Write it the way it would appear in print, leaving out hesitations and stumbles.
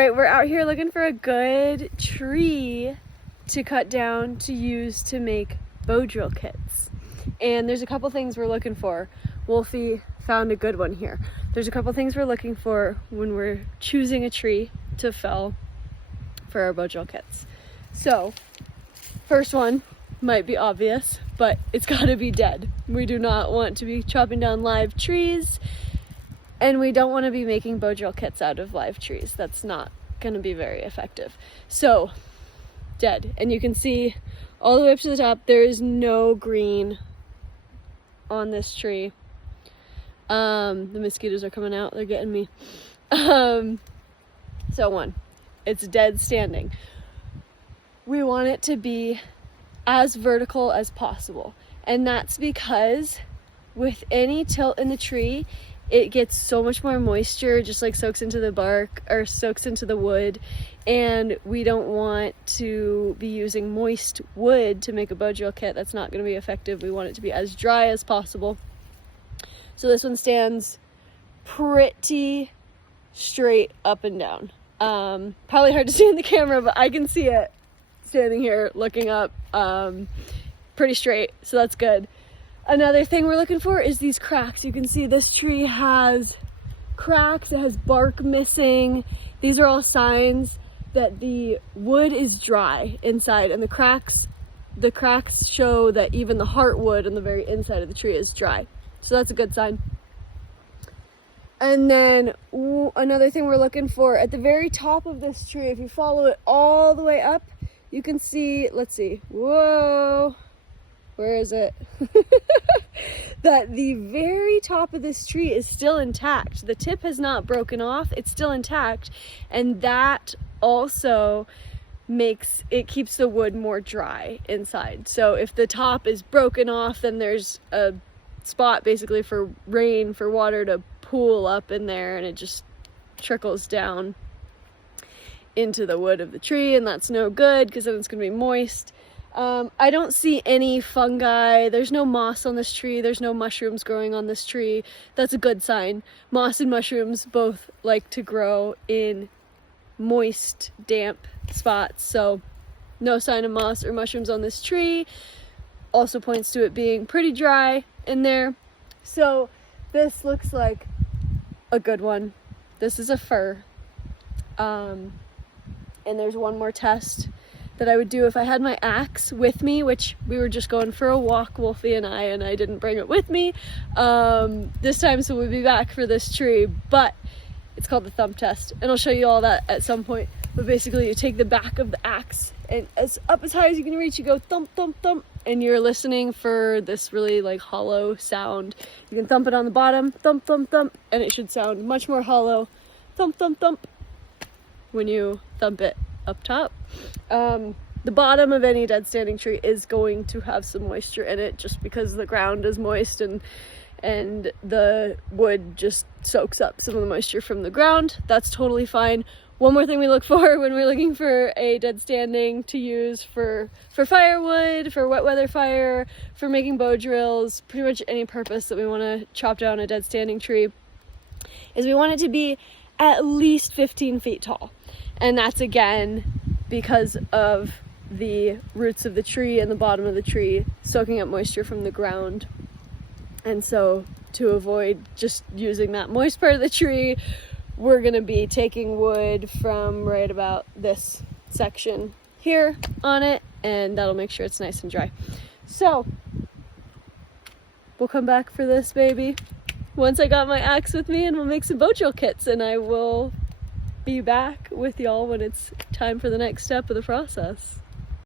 right, we're out here looking for a good tree to cut down to use to make bow drill kits. And there's a couple things we're looking for. Wolfie found a good one here. There's a couple things we're looking for when we're choosing a tree to fell for our bow drill kits. So, first one might be obvious, but it's gotta be dead. We do not want to be chopping down live trees, and we don't want to be making bow drill kits out of live trees. That's not gonna be very effective. So, dead. And you can see all the way up to the top, there is no green on this tree. The mosquitoes are coming out, they're getting me. So one, it's dead standing. We want it to be as vertical as possible. And that's because with any tilt in the tree, it gets so much more moisture, just like soaks into the bark or soaks into the wood. And we don't want to be using moist wood to make a bow drill kit. That's not going to be effective. We want it to be as dry as possible. So this one stands pretty straight up and down. Probably hard to see in the camera, but I can see it standing here looking up, pretty straight, so that's good. Another thing we're looking for is these cracks. You can see this tree has cracks, it has bark missing. These are all signs that the wood is dry inside, and the cracks show that even the heartwood on the very inside of the tree is dry. So that's a good sign. And then another thing we're looking for at the very top of this tree, if you follow it all the way up, you can see, let's see, whoa, where is it? That the very top of this tree is still intact. The tip has not broken off, it's still intact. And that also keeps the wood more dry inside. So if the top is broken off, then there's a spot basically for rain, for water to pool up in there, and it just trickles down into the wood of the tree, and that's no good because then it's going to be moist. I don't see any fungi. There's no moss on this tree. There's no mushrooms growing on this tree. That's a good sign. Moss and mushrooms both like to grow in moist, damp spots, so no sign of moss or mushrooms on this tree. Also points to it being pretty dry in there. So this looks like a good one. This is a fir. And there's one more test that I would do if I had my axe with me, which we were just going for a walk, Wolfie and I didn't bring it with me this time, so we'll be back for this tree. But it's called the thump test, and I'll show you all that at some point. But basically you take the back of the axe, and up as high as you can reach, you go thump, thump, thump, and you're listening for this really like hollow sound. You can thump it on the bottom, thump, thump, thump, and it should sound much more hollow, thump, thump, thump, when you thump it up top. The bottom of any dead standing tree is going to have some moisture in it, just because the ground is moist and the wood just soaks up some of the moisture from the ground. That's totally fine. One more thing we look for when we're looking for a dead standing to use for firewood, for wet weather fire, for making bow drills, pretty much any purpose that we want to chop down a dead standing tree, is we want it to be at least 15 feet tall. And that's again because of the roots of the tree and the bottom of the tree soaking up moisture from the ground. And so to avoid just using that moist part of the tree, we're gonna be taking wood from right about this section here on it, and that'll make sure it's nice and dry. So we'll come back for this baby once I got my axe with me, and we'll make some bow drill kits, and I will be back with y'all when it's time for the next step of the process.